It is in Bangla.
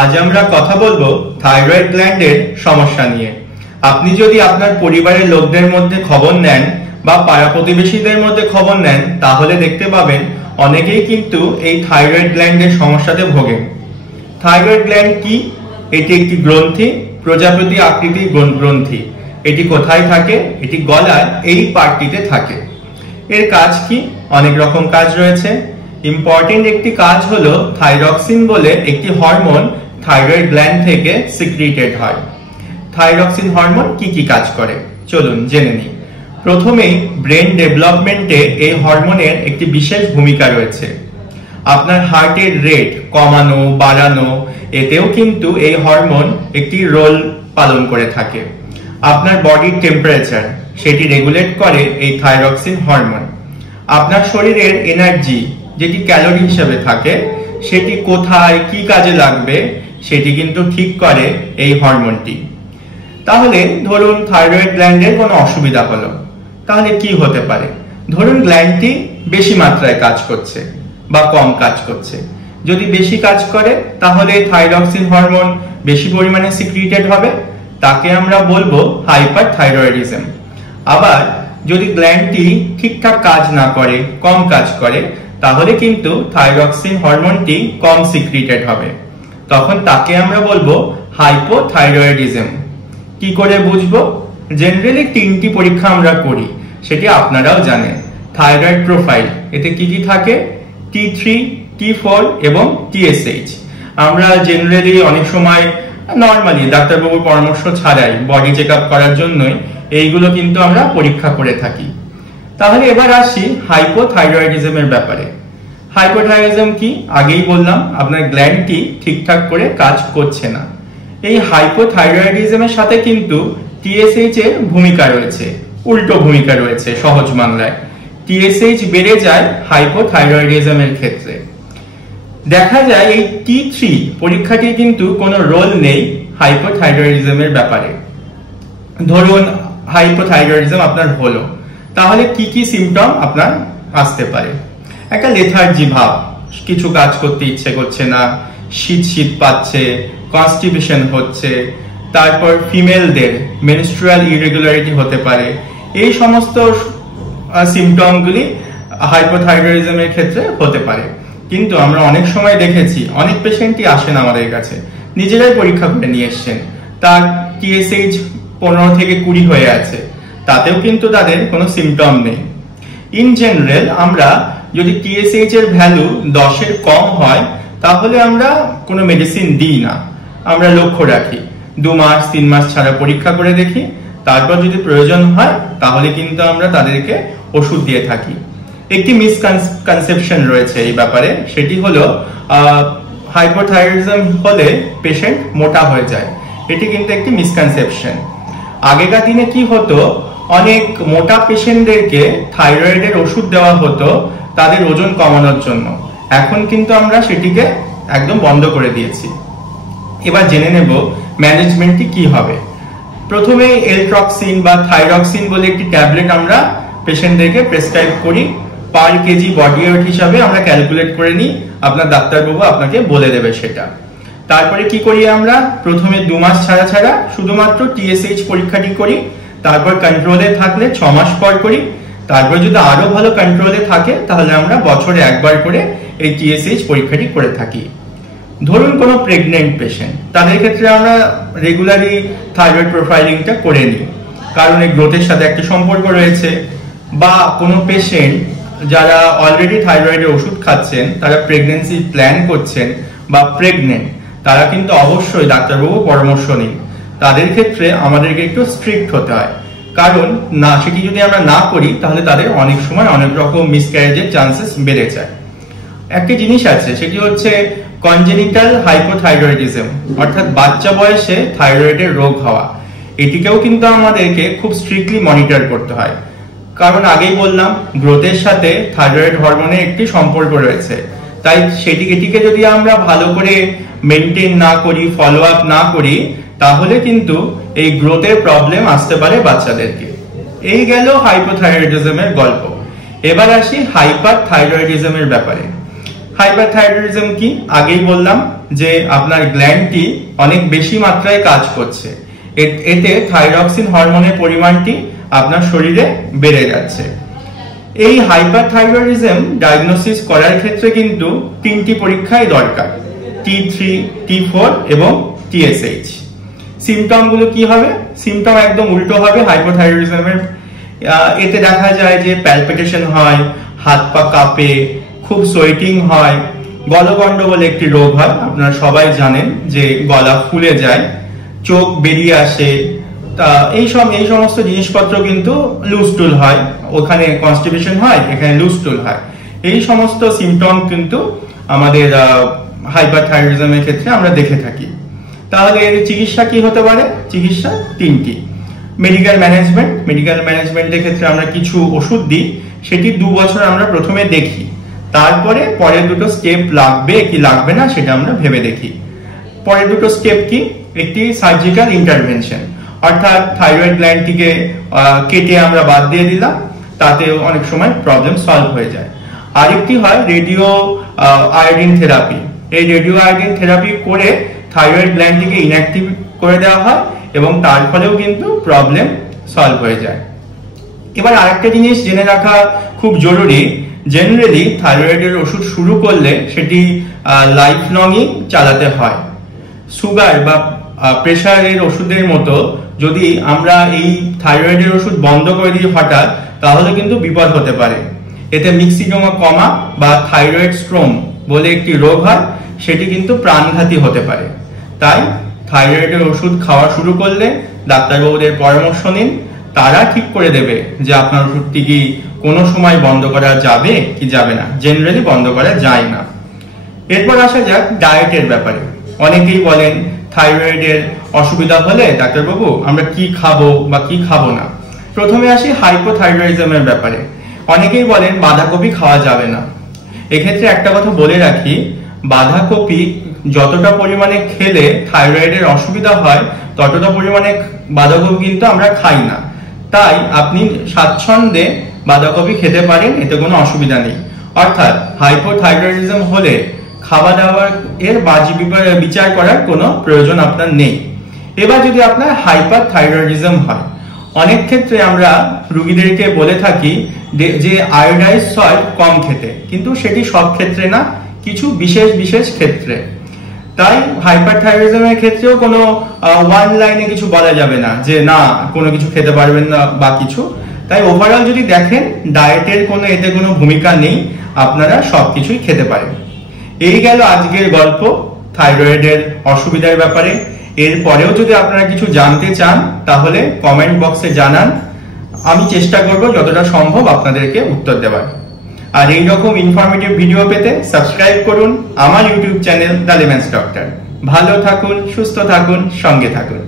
আজ আমরা কথা বলবো থাইরয়েড গ্ল্যান্ডের সমস্যা নিয়ে। আপনি যদি আপনার পরিবারের লোকদের মধ্যে খবর নেন বা পাড়া প্রতিবেশীদের মধ্যে খবর নেন, তাহলে দেখতে পাবেন অনেকেই কিন্তু এই থাইরয়েড গ্ল্যান্ডের সমস্যাতে ভোগেন। থাইরয়েড গ্ল্যান্ড কি? এটি একটি গ্রন্থি, প্রজাপতি আকৃতির গ্রন্থি। এটি কোথায় থাকে? এটি গলার এই পার্টটিতে থাকে। এর কাজ কি? অনেক রকম কাজ রয়েছে। ইম্পর্টেন্ট একটি কাজ হলো থাইরক্সিন বলে একটি হরমোন থাইরয়েড গ্ল্যান্ড থেকে সিক্রিটেড হয়। থাইরক্সিন হরমোন কি কি কাজ করে চলুন জেনে নিই। প্রথমেই ব্রেন ডেভেলপমেন্টে এই হরমোনের একটি বিশেষ ভূমিকা রয়েছে। আপনার হার্টের রেট কমানো বাড়ানো, এতেও কিন্তু এই হরমোন একটি রোল পালন করে থাকে। আপনার বডির টেম্পারেচার সেটি রেগুলেট করে এই থাইরক্সিন হরমোন। আপনার শরীরের এনার্জি যেটি ক্যালোরি হিসেবে থাকে, সেটি কোথায় কি কাজে লাগবে সেটি কিন্তু ঠিক করে এই হরমোনটি। তাহলে ধরুন থাইরয়েড গ্ল্যান্ডের কোনো অসুবিধা হলো, তাহলে কি হতে পারে? ধরুন গ্ল্যান্ডটি বেশি মাত্রায় কাজ করছে বা কম কাজ করছে। যদি বেশি কাজ করে তাহলে থাইরক্সিন হরমোন বেশি পরিমাণে সিক্রিটেড হবে, তাকে আমরা বলবো হাইপারথাইরয়েডিজম। আবার যদি গ্ল্যান্ডটি ঠিকঠাক কাজ না করে, কম কাজ করে, তাহলে কিন্তু থাইরক্সিন হরমোনটি কম সিক্রিটেড হবে, তখন তাকে আমরা বলবো হাইপোথাইরয়েডিজম। কি করে বুঝবো? জেনারেলি তিনটি পরীক্ষা আমরা করি, সেটি আপনারাও জানেন। থাইরয়েড প্রোফাইল, এতে কি কি থাকে? T3, T4 এবং TSH। আমরা জেনারেলি অনেক সময় নর্মালি ডাক্তারবাবুর পরামর্শ ছাড়াই বডি চেক আপ করার জন্যই এইগুলো কিন্তু আমরা পরীক্ষা করে থাকি। তাহলে এবার আসি হাইপোথাইরয়েডিজমের ব্যাপারে। হাইপোথাইরয়েডিজম কি? আগেই বললাম, আপনার গ্ল্যান্ডটি ঠিকঠাক করে কাজ করছে না। এই হাইপোথাইরয়েডিজমের সাথে কিন্তু TSH এর ভূমিকা রয়েছে, উল্টো ভূমিকা রয়েছে সহজ বাংলায়। TSH বেড়ে যায় হাইপোথাইরয়েডিজমের ক্ষেত্রে। দেখা যায় এই T3 পরীক্ষাটি কিন্তু কোনো রোল নেই হাইপোথাইরয়েডিজমের ব্যাপারে। ধরুন হাইপোথাইরয়েডিজম আপনার হলো, তাহলে কি কি সিমটম আপনার আসতে পারে? একটা লেথার্জি ভাব, কিছু কাজ করতে ইচ্ছে করছে না, শীত শীত পাচ্ছে, কনস্টিপেশন হচ্ছে, তারপর ফিমেলদের মেনস্ট্রুয়াল ইরেগুলারিটি হতে পারে। এই সমস্ত সিমটমগুলি হাইপোথাইরয়েডিজমের ক্ষেত্রে হতে পারে। কিন্তু আমরা অনেক সময় দেখেছি অনেক পেশেন্টই আসেন আমাদের কাছে, নিজেরাই পরীক্ষা করে নিয়ে এসছেন, তার TSH 15 থেকে 20 হয়ে আছে, তাতেও কিন্তু তাদের কোনো সিমটম নেই। ইন জেনারেল আমরা যদি TSH এর ভ্যালু 10 এর কম হয়, তাহলে আমরা কোনো মেডিসিন দিই না। আমরা লক্ষ্য রাখি 2 মাস 3 মাস ছাড়া পরীক্ষা করে দেখি, তারপর যদি প্রয়োজন হয় তাহলে কিন্তু আমরা তাদেরকে ওষুধ দিয়ে থাকি। একটি মিসকনসেপশন রয়েছে এই ব্যাপারে, সেটি হলো হাইপোথাইরয়েডিজম হলে পেশেন্ট মোটা হয়ে যায়। এটি কিন্তু একটি মিসকনসেপশন। আগেকার দিনে কি হতো, অনেক মোটা পেশেন্টদেরকে থাইরয়েডের ওষুধ দেওয়া হতো তাদের ওজন কমানোর জন্য। এখন কিন্তু আমরা সেটিকে একদম বন্ধ করে দিয়েছি। এবার জেনে নেব ম্যানেজমেন্টটি কি হবে। প্রথমে এলট্রক্সিন বা থাইরক্সিন বলে একটি ট্যাবলেট আমরা পেশেন্টদেরকে প্রেসক্রাইব করি। পার কেজি বডি ওয়েট হিসাবে আমরা ক্যালকুলেট করে নিই, আপনার ডাক্তারবাবু আপনাকে বলে দেবে সেটা। তারপরে কি করি আমরা? প্রথমে 2 মাস ছাড়া ছাড়া শুধুমাত্র TSH পরীক্ষাটি করি, তারপর কন্ট্রোলে থাকলে 6 মাস পর করি, তারপর যদি আরো ভালো কন্ট্রোলে থাকে তাহলে আমরা বছরে একবার করে এই TSH পরীক্ষাটি করে থাকি। ধরুন কোনো প্রেগনেন্ট পেশেন্ট, তাদের ক্ষেত্রে আমরা রেগুলারলি থাইরয়েড প্রোফাইলিংটা করে নিই, কারণ এই গ্রোথের সাথে একটা সম্পর্ক রয়েছে। বা কোনো পেশেন্ট যারা অলরেডি থাইরয়েডের ওষুধ খাচ্ছেন, তারা প্রেগনেন্সি প্ল্যান করছেন বা প্রেগনেন্ট, তারা কিন্তু অবশ্যই ডাক্তারবাবু পরামর্শ নিন। তাদের ক্ষেত্রে আমাদেরকে একটু স্ট্রিক্ট হতে হয়, কারণ না সেটি যদি আমরা না করি তাহলে তাদের অনেক সময় অনেক রকম মিসক্যারেজের চান্সেস বেড়ে যায়। একটি জিনিস আছে, সেটি হচ্ছে কনজেনিটাল হাইপোথাইরয়েডিজম, অর্থাৎ বাচ্চা বয়সে থাইরয়েডের রোগ হওয়া। এটিকেও কিন্তু আমাদেরকে খুব স্ট্রিক্টলি মনিটর করতে হয়, কারণ আগেই বললাম গ্রোথের সাথে থাইরয়েড হরমোনের একটি সম্পর্ক রয়েছে। তাই এটিকে যদি আমরা ভালো করে মেনটেন না করি, ফলো আপ না করি, তাহলে কিন্তু এই গ্রোথের প্রবলেম আসতে পারে বাচ্চাদেরকে। এই গেল হাইপোথাইরয়েডিজমের গল্প। এবার আসি হাইপারথাইরয়েডিজমের ব্যাপারে। হাইপারথাইরয়েডিজম কি? আগেই বললাম যে আপনার গ্ল্যান্ডটি অনেক বেশি মাত্রায় কাজ করছে, এতে থাইরক্সিন হরমোনের পরিমাণটি আপনার শরীরে বেড়ে যাচ্ছে। এই হাইপারথাইরয়েডিজম ডায়াগনোসিস করার ক্ষেত্রে কিন্তু 3টি পরীক্ষাই দরকার, T3, T4 এবং TSH। সিমটম গুলো কি হবে? সিমটম একদম উল্টো হবে হাইপোথাইরয়েডিজমের। এতে দেখা যায় যে প্যালপিটেশন হয়, হাত পা কাঁপে, খুব সোয়েটিং হয়, গলগণ্ড বলে একটি রোগ হয়, আপনারা সবাই জানেন যে গলা ফুলে যায়, চোখ বেরিয়ে আসে, এই সমস্ত জিনিসপত্র কিন্তু লুজ টুল হয়, ওখানে কনস্টিপেশন হয়, এখানে লুজ টুল হয়। এই সমস্ত সিমটম কিন্তু আমাদের হাইপারথাইরয়েডিজমের ক্ষেত্রে আমরা দেখে থাকি। তাহলে এর চিকিৎসা কি হতে পারে? চিকিৎসা 3টি। মেডিকেল ম্যানেজমেন্টের ক্ষেত্রে আমরা কিছু ওষুধ দিই, সেটি 2 বছর আমরা প্রথমে দেখি, তারপরে পরের দুটো স্টেপ লাগবে কি লাগবে না সেটা আমরা ভেবে দেখি। পরের দুটো স্টেপ কি? একটি সার্জিক্যাল ইন্টারভেনশন, অর্থাৎ থাইরয়েড গ্ল্যান্ডটিকে কেটে আমরা বাদ দিয়ে দিলাম, তাতে অনেক সময় প্রবলেম সলভ হয়ে যায়। আরেকটি হয় রেডিও আয়োডিন থেরাপি। এই রেডিও আয়োডিন থেরাপি করে থাইরয়েড গ্ল্যান্ডটিকে ইনঅ্যাক্টিভ করে দেওয়া হয় এবং তার ফলেও কিন্তু প্রবলেম সলভ হয়ে যায়। এবার আরেকটা জিনিস জেনে রাখা খুব জরুরি, জেনারেলি থাইরয়েডের ওষুধ শুরু করলে সেটি লাইফ লংই চালাতে হয়। সুগার বা প্রেশারের ওষুধের মতো যদি আমরা এই থাইরয়েডের ওষুধ বন্ধ করে দিই হঠাৎ, তাহলে কিন্তু বিপদ হতে পারে। এতে মিক্সিডোমা কমা বা থাইরয়েড স্ট্রোম বলে একটি রোগ হয়, সেটি কিন্তু প্রাণঘাতী হতে পারে। তাই থাইরয়েডের ওষুধ খাওয়া শুরু করলে ডাক্তারবাবুদের পরামর্শ নিন, তারা ঠিক করে দেবে যে আপনার ওষুধটি কি কোনো সময় বন্ধ করা যাবে কি যাবে না। জেনারেলি বন্ধ করা যায় না। এরপর আসা যাক ডায়েটের ব্যাপারে। অনেকেই বলেন থাইরয়েডের অসুবিধা হলে ডাক্তারবাবু আমরা কি খাবো বা কি খাবো না। প্রথমে আসি হাইপোথাইরয়েডিজমের ব্যাপারে। অনেকেই বলেন বাঁধাকপি খাওয়া যাবে না। এক্ষেত্রে একটা কথা বলে রাখি, বাঁধাকপি যতটা পরিমাণে খেলে থাইরয়েডের অসুবিধা হয়, ততটা পরিমাণে বাঁধাকপি কিন্তু আমরা খাই না। তাই আপনি স্বাচ্ছন্দ্যে বাঁধাকপি খেতে পারেন, এতে কোনো অসুবিধা নেই। অর্থাৎ হাইপোথাইরয়েডিজম হলে খাওয়া দাওয়ার এর বাজি বিচার করার কোনো প্রয়োজন আপনার নেই। এবার যদি আপনার হাইপারথাইরয়েডিজম হয়, অনেক ক্ষেত্রে আমরা রোগীদেরকে বলে থাকি যে আয়োডাইজ সল্ট কম খেতে, কিন্তু সেটি সব ক্ষেত্রে না, কিছু বিশেষ ক্ষেত্রে। তাই হাইপারথাইরয়েডিজমের ক্ষেত্রেও কোনো ওয়ান লাইনে কিছু বলা যাবে না যে না কোনো কিছু খেতে পারবেন না বা কিছু। তাই ওভারঅল যদি দেখেন ডায়েটের এতে কোনো ভূমিকা নেই, আপনারা সবকিছুই খেতে পারেন। এই গেল আজকের গল্প থাইরয়েডের অসুবিধার ব্যাপারে। এরপরেও যদি আপনারা কিছু জানতে চান তাহলে কমেন্ট বক্সে জানান, আমি চেষ্টা করব যতটা সম্ভব আপনাদেরকে উত্তর দেওয়ার। আর এইরকম ইনফরমেটিভ ভিডিও পেতে সাবস্ক্রাইব করুন আমার ইউটিউব চ্যানেল দ্য লেমেন্স ডক্টর। ভালো থাকুন, সুস্থ থাকুন, সঙ্গে থাকুন।